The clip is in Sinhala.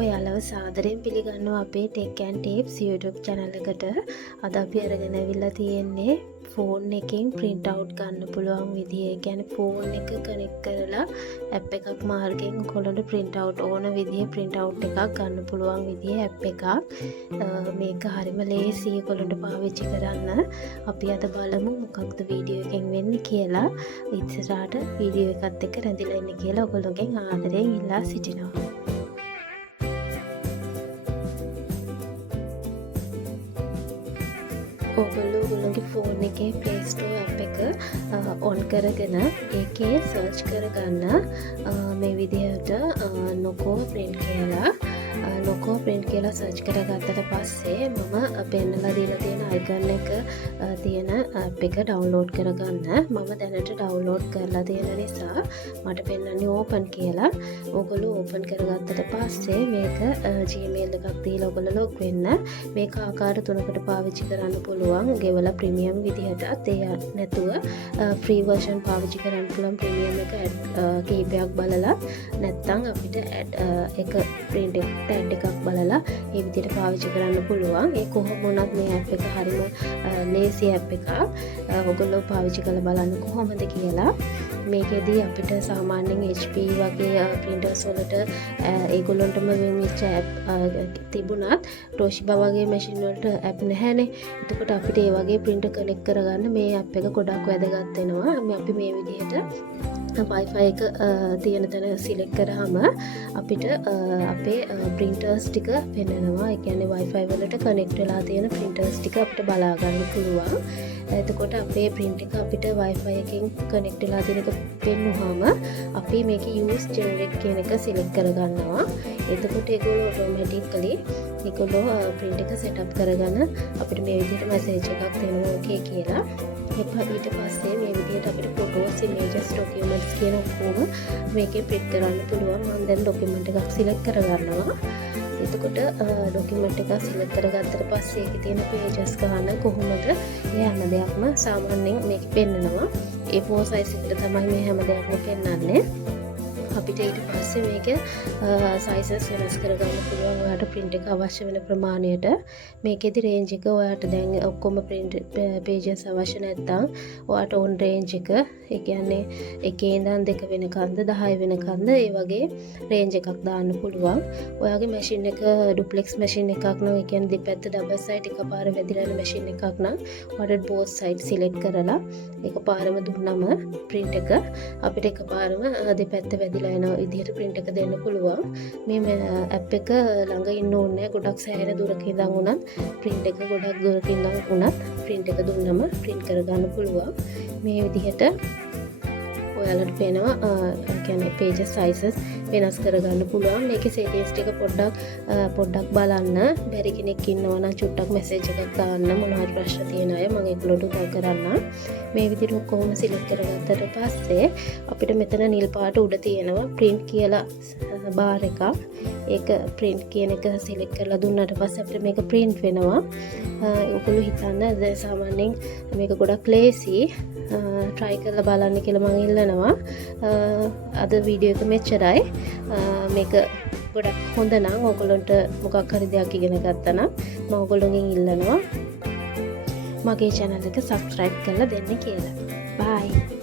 ඔයාලව සාදරයෙන් පිළිගන්නවා අපේ Tech and Tips YouTube channel එකට. අද අපි අරගෙන ඇවිල්ලා තියෙන්නේ ෆෝන් එකෙන් print out ගන්න පුළුවන් විදිය. ඒ කියන්නේ ෆෝන් එක කනෙක්ට් කරලා app එකක් මාර්ගයෙන් ඔයගොල්ලන්ට print out ඕන විදිහේ print out එකක් ගන්න පුළුවන් විදිහේ app එකක්. මේක හරිම ලේසියි ඔයගොල්ලන්ට පාවිච්චි කරන්න. අපි අද බලමු මොකක්ද වීඩියෝ එකෙන් වෙන්නේ කියලා. ඉස්සරහට වීඩියෝ එකත් එක්ක රැඳිලා ඉන්න කියලා ඔයගොල්ලෝගෙන් ආදරයෙන් ඉල්ලා සිටිනවා. ඔයගොල්ලෝගේ ෆෝන් එකේ Play Store app එක on කරගෙන ඒකේ search කරගන්න මේ විදිහට Noco print කියලා search කරගත්තට පස්සේ මම පෙන්නලා දීලා තියෙන icon එක තියෙන app එක download කරගන්න. මම දැනට download කරලා තියෙන නිසා මට පෙන්නන්නේ open කියලා. ඔයගොල්ලෝ open කරගත්තට පස්සේ මේක Gmail එකක් දීලා ඔයගොල්ලෝ log වෙන්න. මේක ආකාර තුනකට පාවිච්චි කරන්න පුළුවන්. ගෙවලා ප්‍රීමියම් විදිහටත් ඒ නැතුව ෆ්‍රී version පාවිච්චි කරන්න පුළුවන්. ප්‍රීමියම් එක කීපයක් බලලා නැත්නම් අපිට එක print ad එකක් බලලා ඒ විදිහට පාවිච්චි කරන්න පුළුවන්. ඒ කොහොම වුණත් මේ app එක හරිම ලේසි app එකක්. ඔයගොල්ලෝ පාවිච්චි කරලා බලන්න කොහොමද කියලා. මේකෙදී අපිට සාමාන්‍යයෙන් HP වගේ printers වලට ඒගොල්ලන්ටම වෙච්ච app තිබුණත් Toshiba වගේ machine වලට app නැහැනේ. එතකොට අපිට ඒ වගේ printer connect කරගන්න මේ app එක ගොඩක් වැදගත් වෙනවා. අපි මේ විදිහට Wi-Fi එක තියෙන තැන select කරාම අපිට අපේ printers ටික පෙන්නනවා. ඒ කියන්නේ Wi-Fi වලට connect වෙලා තියෙන printers ටික අපිට බලා ගන්න පුළුවන්. එතකොට අපේ print එක අපිට Wi-Fi එකෙන් connect වෙලා තියෙන එක පෙන්නුවාම අපි මේකේ use generate කියන එක select කරගන්නවා. එතකොට ඒගොල්ලෝ automatically ඒගොල්ලෝ print එක setup කරගෙන අපිට මේ විදිහට message එකක් දෙනවා okay කියලා. ඊට පස්සේ මේ විදිහට අපිට photos, images, documents කියන ඔක්කොම මේකේ print කරන්න පුළුවන්. මම දැන් document එකක් select කරගන්නවා. එතකොට document එක select කරගත්තට පස්සේ ඒකේ තියෙන pages ගන්න කොහොමද මේ හැම දෙයක්ම සාමාන්‍යයෙන් මේකේ පෙන්නනවා. A4 size එකට තමයි මේ හැම දෙයක්ම පෙන්නන්නේ. අපිට ඊට පස්සේ මේක sizes වෙනස් කරගන්න පුළුවන්. ඔයාලට print එක අවශ්‍ය වෙන ප්‍රමාණයට. මේකෙදි range එක ඔයාලට දැන් ඔක්කොම print pages අවශ්‍ය නැත්නම් ඔයාලට on range එක ඒ කියන්නේ 1 ඉඳන් 2 වෙනකන්ද 10 වෙනකන්ද ඒ වගේ range එකක් දාන්න පුළුවන්. ඔයාගේ machine එක duplex machine එකක් නම් ඒ කියන්නේ දෙපැත්ත double side එකපාර වැදිලා යන machine එකක් නම් ඔයාලට both side select කරලා එකපාරම දුන්නම print එක අපිට එකපාරම දෙපැත්ත වැදිලා යන විදිහට print එක දෙන්න පුළුවන්. මේ app එක ළඟ ඉන්න ඕනේ නැහැ. ගොඩක් සෑහෙන දුරක ඉඳන් උනත් print එක ගොඩක් දුරක ඉඳන් උනත් print එක දුන්නම print කරගන්න පුළුවන්. මේ විදිහට ඔයාලට පේනවා කියන්නේ page sizes වෙනස් කරගන්න පුළුවන්. මේකේ settings ටික පොඩ්ඩක් බලන්න. බැරි කෙනෙක් ඉන්නවා නම් චුට්ටක් message එකක් දාන්න. මොනවද ප්‍රශ්න තියෙන අය මම ඒගොල්ලන්ට උදව් කරන්න. මේ විදිහට කොහොම select කරගත්තට පස්සේ අපිට මෙතන නිල් පාට උඩ තියෙනවා print කියලා bar එකක්. ඒක print කියන එක select කරලා දුන්නාට පස්සේ අපිට මේක print වෙනවා. ඔයගොල්ලෝ හිතන්න සාමාන්‍යයෙන් මේක ගොඩක් lazy. try කරලා බලන්න කියලා මම ඉල්ලනවා. අද වීඩියෝ එක මෙච්චරයි. මේක ගොඩක් හොඳ නම් ඔයගොල්ලන්ට මොකක් හරි දෙයක් ඉගෙන ගත්තා නම් මම ඔයගොල්ලෝගෙන් ඉල්ලනවා මගේ channel එක subscribe කරලා දෙන්න කියලා. bye.